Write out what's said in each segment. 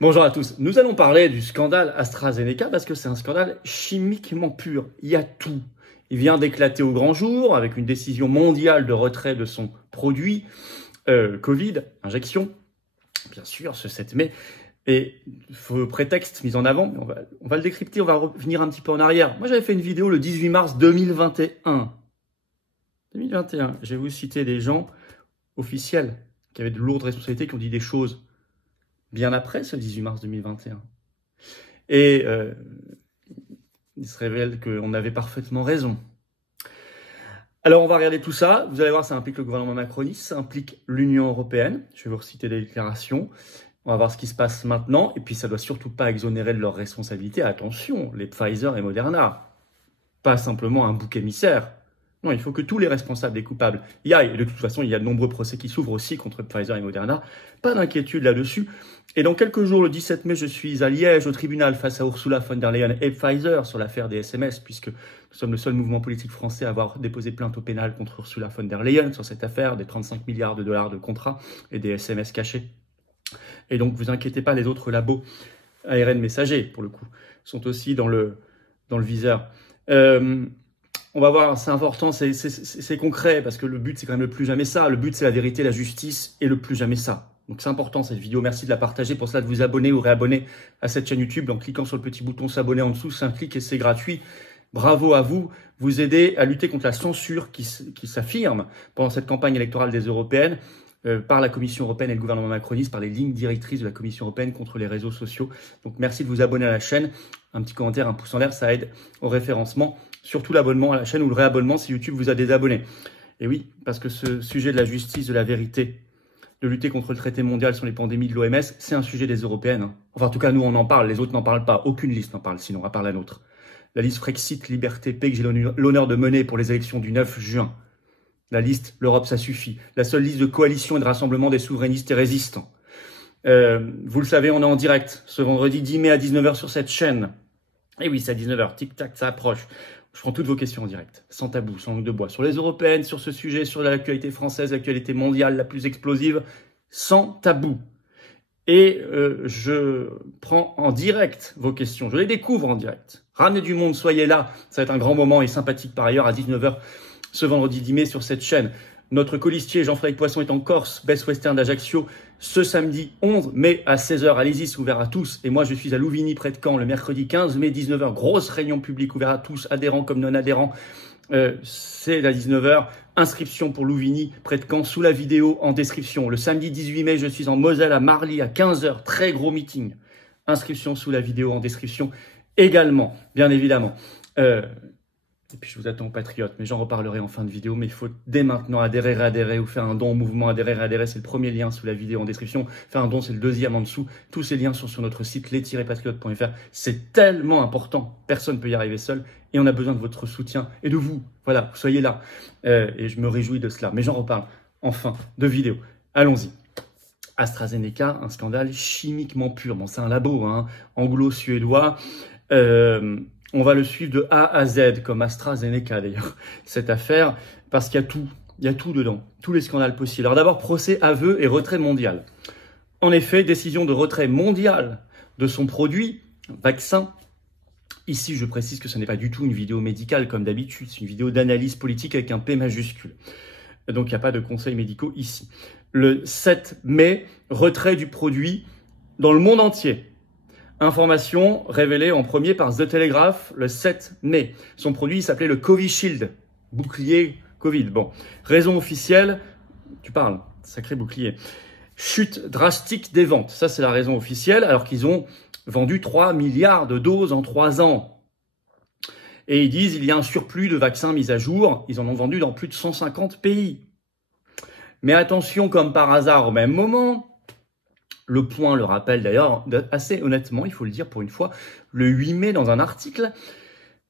Bonjour à tous. Nous allons parler du scandale AstraZeneca parce que c'est un scandale chimiquement pur. Il y a tout. Il vient d'éclater au grand jour avec une décision mondiale de retrait de son produit Covid, injection, bien sûr, ce 7 mai. Et faux prétexte mis en avant, on va le décrypter, on va revenir un petit peu en arrière. Moi, j'avais fait une vidéo le 18 mars 2021. 2021, je vais vous citer des gens officiels qui avaient de lourdes responsabilités, qui ont dit des choses bien après ce 18 mars 2021. Et il se révèle qu'on avait parfaitement raison. Alors on va regarder tout ça, vous allez voir, ça implique le gouvernement macroniste, ça implique l'Union européenne, je vais vous reciter des déclarations, on va voir ce qui se passe maintenant, et puis ça ne doit surtout pas exonérer de leurs responsabilités, attention, les Pfizer et Moderna, pas simplement un bouc émissaire. Non, il faut que tous les responsables et coupables y aillent. Et de toute façon, il y a de nombreux procès qui s'ouvrent aussi contre Pfizer et Moderna. Pas d'inquiétude là-dessus. Et dans quelques jours, le 17 mai, je suis à Liège, au tribunal, face à Ursula von der Leyen et Pfizer sur l'affaire des SMS, puisque nous sommes le seul mouvement politique français à avoir déposé plainte au pénal contre Ursula von der Leyen sur cette affaire des 35 milliards de dollars de contrats et des SMS cachés. Et donc, vous inquiétez pas, les autres labos ARN messagers, pour le coup, sont aussi dans le viseur. On va voir, c'est important, c'est concret, parce que le but, c'est quand même le plus jamais ça. Le but, c'est la vérité, la justice et le plus jamais ça. Donc c'est important cette vidéo, merci de la partager, pour cela de vous abonner ou réabonner à cette chaîne YouTube en cliquant sur le petit bouton s'abonner en dessous, c'est un clic et c'est gratuit. Bravo à vous, vous aidez à lutter contre la censure qui s'affirme pendant cette campagne électorale des européennes par la Commission européenne et le gouvernement macroniste, par les lignes directrices de la Commission européenne contre les réseaux sociaux. Donc merci de vous abonner à la chaîne, un petit commentaire, un pouce en l'air, ça aide au référencement, surtout l'abonnement à la chaîne ou le réabonnement si YouTube vous a désabonné. Et oui, parce que ce sujet de la justice, de la vérité, de lutter contre le traité mondial sur les pandémies de l'OMS, c'est un sujet des européennes. Enfin, en tout cas, nous, on en parle, les autres n'en parlent pas. Aucune liste n'en parle, sinon, à part la nôtre. La liste Frexit, Liberté, Paix, que j'ai l'honneur de mener pour les élections du 9 juin. La liste L'Europe, ça suffit. La seule liste de coalition et de rassemblement des souverainistes et résistants. Vous le savez, on est en direct ce vendredi 10 mai à 19h sur cette chaîne. Et oui, c'est à 19h, tic-tac, ça approche. Je prends toutes vos questions en direct, sans tabou, sans langue de bois, sur les européennes, sur ce sujet, sur l'actualité française, l'actualité mondiale la plus explosive, sans tabou. Et je prends en direct vos questions, je les découvre en direct. Ramenez du monde, soyez là, ça va être un grand moment et sympathique par ailleurs à 19h ce vendredi 10 mai sur cette chaîne. Notre colistier Jean-Frédéric Poisson est en Corse, Best Western d'Ajaccio, ce samedi 11 mai à 16h. Allez-y, c'est ouvert à tous. Et moi, je suis à Louvigny, près de Caen, le mercredi 15 mai, 19h. Grosse réunion publique ouverte à tous, adhérents comme non-adhérents. C'est à 19h. Inscription pour Louvigny, près de Caen, sous la vidéo en description. Le samedi 18 mai, je suis en Moselle, à Marly, à 15h. Très gros meeting. Inscription sous la vidéo en description également, bien évidemment. Et puis je vous attends patriotes, mais j'en reparlerai en fin de vidéo. Mais il faut dès maintenant adhérer ou faire un don au mouvement adhérer, c'est le premier lien sous la vidéo en description. Faire un don, c'est le deuxième en dessous. Tous ces liens sont sur notre site les-patriotes.fr. C'est tellement important, personne ne peut y arriver seul. Et on a besoin de votre soutien et de vous. Voilà, soyez là. Et je me réjouis de cela. Mais j'en reparle en fin de vidéo. Allons-y. AstraZeneca, un scandale chimiquement pur. Bon, c'est un labo, hein, anglo-suédois. On va le suivre de A à Z, comme AstraZeneca d'ailleurs, cette affaire, parce qu'il y a tout dedans, tous les scandales possibles. Alors d'abord, procès, aveu et retrait mondial. En effet, décision de retrait mondial de son produit, vaccin. Ici, je précise que ce n'est pas du tout une vidéo médicale comme d'habitude, c'est une vidéo d'analyse politique avec un P majuscule. Donc il n'y a pas de conseils médicaux ici. Le 7 mai, retrait du produit dans le monde entier. Information révélée en premier par The Telegraph le 7 mai. Son produit s'appelait le Covishield, bouclier Covid. Bon, raison officielle, tu parles, sacré bouclier. Chute drastique des ventes, ça c'est la raison officielle, alors qu'ils ont vendu 3 milliards de doses en 3 ans. Et ils disent il y a un surplus de vaccins mis à jour, ils en ont vendu dans plus de 150 pays. Mais attention, comme par hasard, au même moment, Le Point le rappelle d'ailleurs assez honnêtement, il faut le dire pour une fois, le 8 mai dans un article,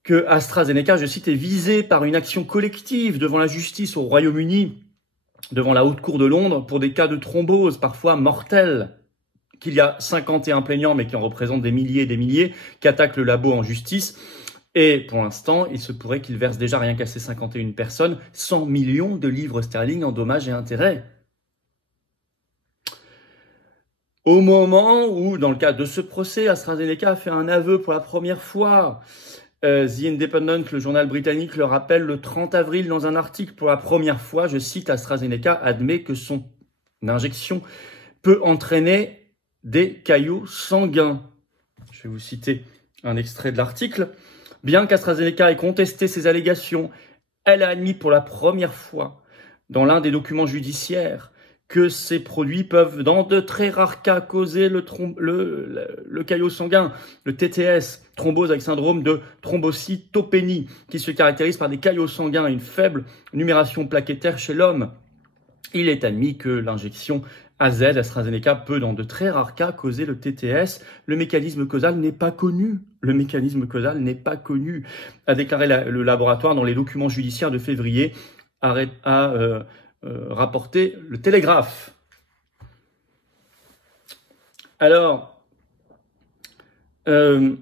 que AstraZeneca, je cite, est visé par une action collective devant la justice au Royaume-Uni, devant la Haute Cour de Londres, pour des cas de thrombose parfois mortels, qu'il y a 51 plaignants, mais qui en représentent des milliers et des milliers, qui attaquent le labo en justice. Et pour l'instant, il se pourrait qu'il verse déjà, rien qu'à ces 51 personnes, 100 millions de livres sterling en dommages et intérêts. Au moment où, dans le cadre de ce procès, AstraZeneca a fait un aveu pour la première fois. The Independent, le journal britannique, le rappelle le 30 avril dans un article. Pour la première fois, je cite, AstraZeneca admet que son injection peut entraîner des caillots sanguins. Je vais vous citer un extrait de l'article. Bien qu'AstraZeneca ait contesté ces allégations, elle a admis pour la première fois dans l'un des documents judiciaires que ces produits peuvent, dans de très rares cas, causer le caillot sanguin, le TTS, thrombose avec syndrome de thrombocytopénie, qui se caractérise par des caillots sanguins et une faible numération plaquettaire chez l'homme. Il est admis que l'injection AstraZeneca peut, dans de très rares cas, causer le TTS. Le mécanisme causal n'est pas connu. Le mécanisme causal n'est pas connu, a déclaré le laboratoire dans les documents judiciaires de février, rapporté le Télégraphe. Alors, le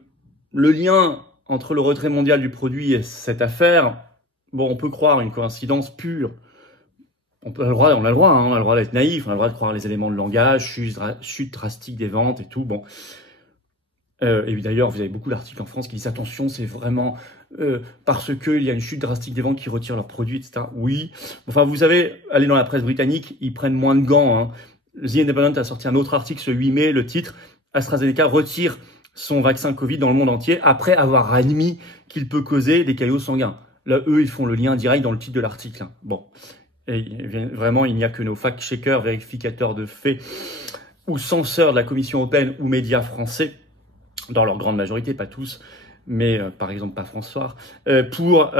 lien entre le retrait mondial du produit et cette affaire, bon, on peut croire une coïncidence pure. On a le droit d'être naïf, on a le droit de croire les éléments de langage, chute drastique des ventes et tout. Bon, et d'ailleurs, vous avez beaucoup d'articles en France qui disent attention, c'est vraiment parce qu'il y a une chute drastique des ventes qui retirent leurs produits, etc. Oui, enfin, vous savez, allez dans la presse britannique, ils prennent moins de gants. Hein. The Independent a sorti un autre article ce 8 mai, le titre AstraZeneca retire son vaccin Covid dans le monde entier après avoir admis qu'il peut causer des caillots sanguins. Là, eux, ils font le lien direct dans le titre de l'article. Hein. Bon. Et vraiment, il n'y a que nos fact-checkers, vérificateurs de faits ou censeurs de la Commission européenne ou médias français, dans leur grande majorité, pas tous, mais par exemple pas François, pour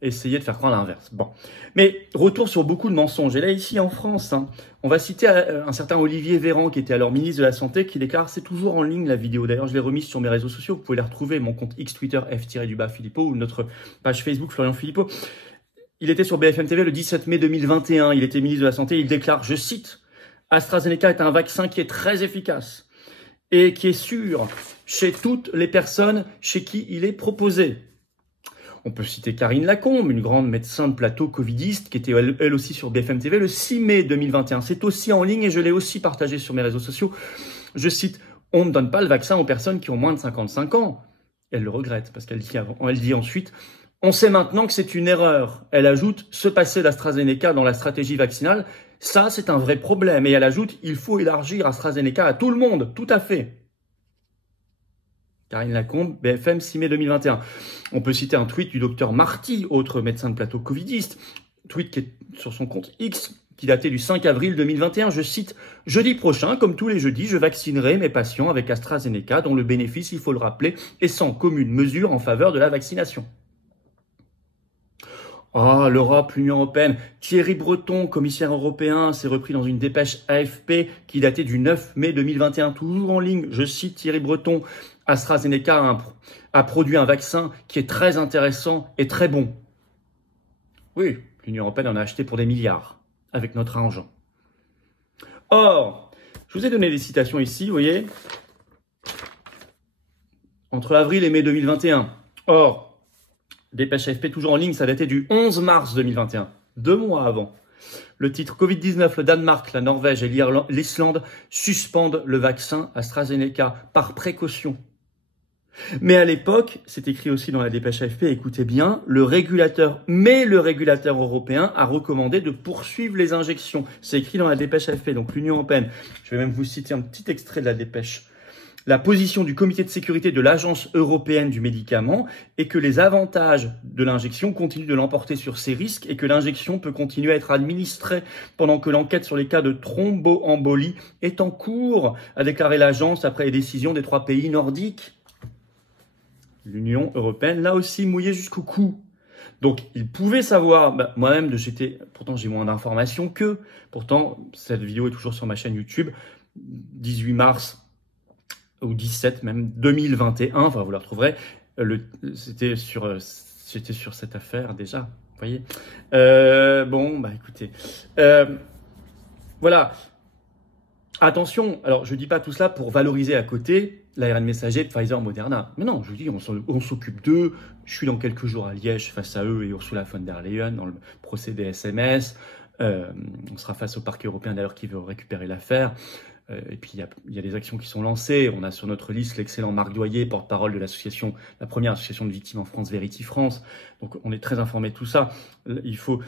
essayer de faire croire l'inverse. Bon, mais retour sur beaucoup de mensonges. Et là, ici en France, hein, on va citer un certain Olivier Véran, qui était alors ministre de la Santé, qui déclare, c'est toujours en ligne la vidéo, d'ailleurs je l'ai remise sur mes réseaux sociaux, vous pouvez la retrouver, mon compte X Twitter F-Philippot ou notre page Facebook Florian Philippot. Il était sur BFM TV le 17 mai 2021, il était ministre de la Santé, il déclare, je cite, « AstraZeneca est un vaccin qui est très efficace et qui est sûr chez toutes les personnes chez qui il est proposé. » On peut citer Karine Lacombe, une grande médecin de plateau covidiste, qui était elle aussi sur BFM TV le 6 mai 2021. C'est aussi en ligne et je l'ai aussi partagé sur mes réseaux sociaux. Je cite, « On ne donne pas le vaccin aux personnes qui ont moins de 55 ans. » Elle le regrette parce qu'elle dit ensuite, on sait maintenant que c'est une erreur. Elle ajoute, se passer d'AstraZeneca dans la stratégie vaccinale, ça c'est un vrai problème. Et elle ajoute, il faut élargir AstraZeneca à tout le monde, tout à fait. Karine Lacombe, BFM 6 mai 2021. On peut citer un tweet du docteur Marty, autre médecin de plateau covidiste, tweet qui est sur son compte X, qui datait du 5 avril 2021, je cite, « Jeudi prochain, comme tous les jeudis, je vaccinerai mes patients avec AstraZeneca, dont le bénéfice, il faut le rappeler, est sans commune mesure en faveur de la vaccination. » Ah, l'Europe, l'Union européenne. Thierry Breton, commissaire européen, s'est repris dans une dépêche AFP qui datait du 9 mai 2021, toujours en ligne. Je cite Thierry Breton, AstraZeneca a produit un vaccin qui est très intéressant et très bon. Oui, l'Union européenne en a acheté pour des milliards, avec notre argent. Or, je vous ai donné des citations ici, vous voyez, entre avril et mai 2021. Or, dépêche AFP toujours en ligne, ça datait du 11 mars 2021, 2 mois avant. Le titre Covid-19, le Danemark, la Norvège et l'Islande suspendent le vaccin AstraZeneca par précaution. Mais à l'époque, c'est écrit aussi dans la dépêche AFP, écoutez bien, le régulateur européen a recommandé de poursuivre les injections. C'est écrit dans la dépêche AFP, donc l'Union européenne. Je vais même vous citer un petit extrait de la dépêche. La position du comité de sécurité de l'Agence européenne du médicament est que les avantages de l'injection continuent de l'emporter sur ces risques et que l'injection peut continuer à être administrée pendant que l'enquête sur les cas de thromboembolie est en cours, a déclaré l'agence après les décisions des 3 pays nordiques. L'Union européenne, là aussi, mouillée jusqu'au cou. Donc, ils pouvaient savoir, moi-même, pourtant j'ai moins d'informations qu'eux. Pourtant, cette vidéo est toujours sur ma chaîne YouTube, 18 mars ou 17 même, 2021, enfin vous la retrouverez, c'était sur cette affaire déjà, vous voyez. Bon, écoutez, voilà, attention, alors je dis pas tout cela pour valoriser à côté l'ARN messager de Pfizer, Moderna, mais non, je vous dis, on s'occupe d'eux, je suis dans quelques jours à Liège face à eux et Ursula von der Leyen dans le procès des SMS, on sera face au parquet européen d'ailleurs qui veut récupérer l'affaire. Et puis, il y a des actions qui sont lancées. On a sur notre liste l'excellent Marc Doyer, porte-parole de l'association, la première association de victimes en France, Verity France. Donc, on est très informé de tout ça. Il faut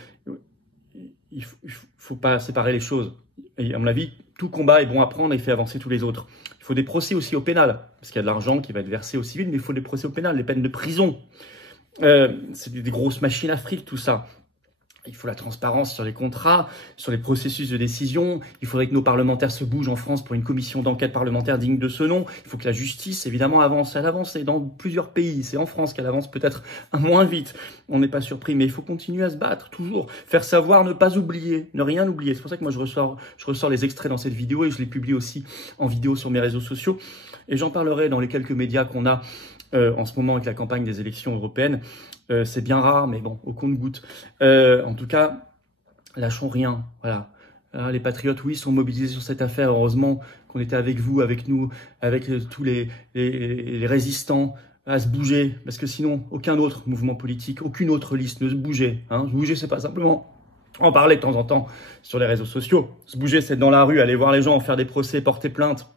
pas séparer les choses. Et à mon avis, tout combat est bon à prendre et fait avancer tous les autres. Il faut des procès aussi au pénal, parce qu'il y a de l'argent qui va être versé au civil, mais il faut des procès au pénal, des peines de prison. C'est des grosses machines à fric, tout ça. Il faut la transparence sur les contrats, sur les processus de décision. Il faudrait que nos parlementaires se bougent en France pour une commission d'enquête parlementaire digne de ce nom. Il faut que la justice, évidemment, avance. Elle avance dans plusieurs pays. C'est en France qu'elle avance peut-être moins vite. On n'est pas surpris, mais il faut continuer à se battre, toujours. Faire savoir, ne pas oublier, ne rien oublier. C'est pour ça que moi, je ressors les extraits dans cette vidéo et je les publie aussi en vidéo sur mes réseaux sociaux. Et j'en parlerai dans les quelques médias qu'on a en ce moment avec la campagne des élections européennes. C'est bien rare, mais bon, au compte-gouttes. En tout cas, lâchons rien. Voilà. Les patriotes, oui, sont mobilisés sur cette affaire. Heureusement qu'on était avec vous, avec nous, avec tous les résistants à se bouger. Parce que sinon, aucun autre mouvement politique, aucune autre liste ne se bougeait. Hein. Se bouger, c'est pas simplement en parler de temps en temps sur les réseaux sociaux. Se bouger, c'est dans la rue, aller voir les gens, faire des procès, porter plainte.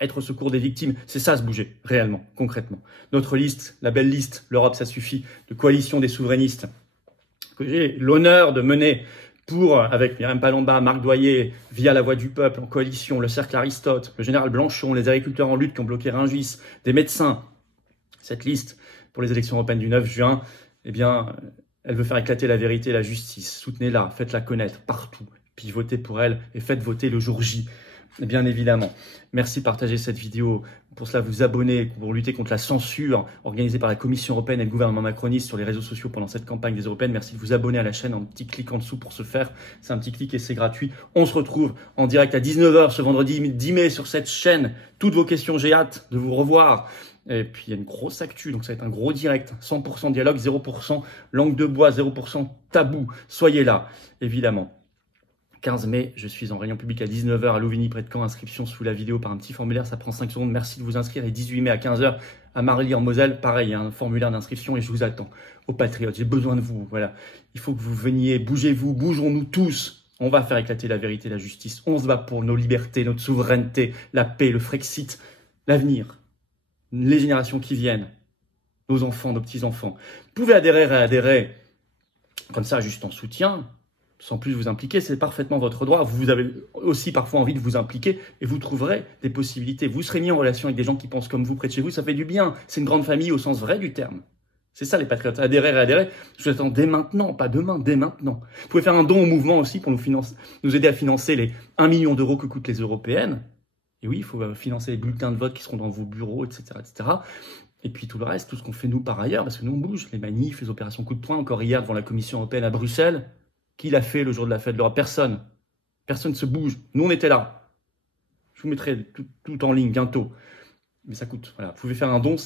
Être au secours des victimes, c'est ça, se bouger, réellement, concrètement. Notre liste, la belle liste, l'Europe, ça suffit, de coalition des souverainistes, que j'ai l'honneur de mener avec Myriam Palomba, Marc Doyer, via la Voix du Peuple, en coalition, le Cercle Aristote, le Général Blanchon, les agriculteurs en lutte qui ont bloqué Rungis, des médecins. Cette liste, pour les élections européennes du 9 juin, eh bien, elle veut faire éclater la vérité et la justice. Soutenez-la, faites-la connaître partout, puis votez pour elle et faites voter le jour J. Bien évidemment. Merci de partager cette vidéo. Pour cela, vous abonner pour lutter contre la censure organisée par la Commission européenne et le gouvernement macroniste sur les réseaux sociaux pendant cette campagne des européennes. Merci de vous abonner à la chaîne, un petit clic en dessous pour ce faire. C'est un petit clic et c'est gratuit. On se retrouve en direct à 19 h ce vendredi 10 mai sur cette chaîne. Toutes vos questions, j'ai hâte de vous revoir. Et puis, il y a une grosse actu, donc ça va être un gros direct. 100% dialogue, 0% langue de bois, 0% tabou. Soyez là, évidemment. 15 mai, je suis en réunion publique à 19 h à Louvigny, près de Caen. Inscription sous la vidéo par un petit formulaire, ça prend 5 secondes. Merci de vous inscrire. Et 18 mai à 15 h à Marly en Moselle, pareil, il y a un formulaire d'inscription et je vous attends. Aux patriotes, j'ai besoin de vous. Voilà, il faut que vous veniez, bougez-vous, bougeons-nous tous. On va faire éclater la vérité et la justice. On se bat pour nos libertés, notre souveraineté, la paix, le Frexit, l'avenir, les générations qui viennent, nos enfants, nos petits-enfants. Vous pouvez adhérer comme ça, juste en soutien. Sans plus vous impliquer, c'est parfaitement votre droit. Vous avez aussi parfois envie de vous impliquer et vous trouverez des possibilités. Vous serez mis en relation avec des gens qui pensent comme vous près de chez vous, ça fait du bien. C'est une grande famille au sens vrai du terme. C'est ça les patriotes, adhérer. Je vous attends dès maintenant, pas demain, dès maintenant. Vous pouvez faire un don au mouvement aussi pour nous aider à financer les 1 million d'euros que coûtent les européennes. Et oui, il faut financer les bulletins de vote qui seront dans vos bureaux, etc., etc. Et puis tout le reste, tout ce qu'on fait nous par ailleurs, parce que nous on bouge, les manifs, les opérations coup de poing, encore hier devant la Commission européenne à Bruxelles. Qui l'a fait le jour de la fête de l'Europe? Personne. Personne ne se bouge. Nous, on était là. Je vous mettrai tout en ligne bientôt. Mais ça coûte. Voilà. Vous pouvez faire un don.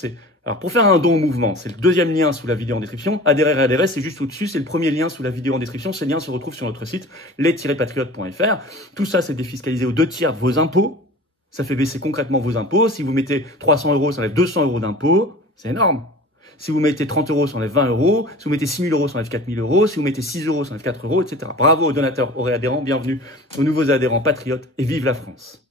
Alors, pour faire un don au mouvement, c'est le deuxième lien sous la vidéo en description. Adhérer, c'est juste au-dessus. C'est le premier lien sous la vidéo en description. Ces liens se retrouvent sur notre site, les-patriotes.fr. Tout ça, c'est défiscalisé aux 2/3 de vos impôts. Ça fait baisser concrètement vos impôts. Si vous mettez 300 €, ça enlève 200 € d'impôts. C'est énorme. Si vous mettez 30 €, ça enlève 20 €. Si vous mettez 6 000 €, ça enlève 4 000 €. Si vous mettez 6 €, ça enlève 4 €, etc. Bravo aux donateurs, aux réadhérents. Bienvenue aux nouveaux adhérents patriotes et vive la France.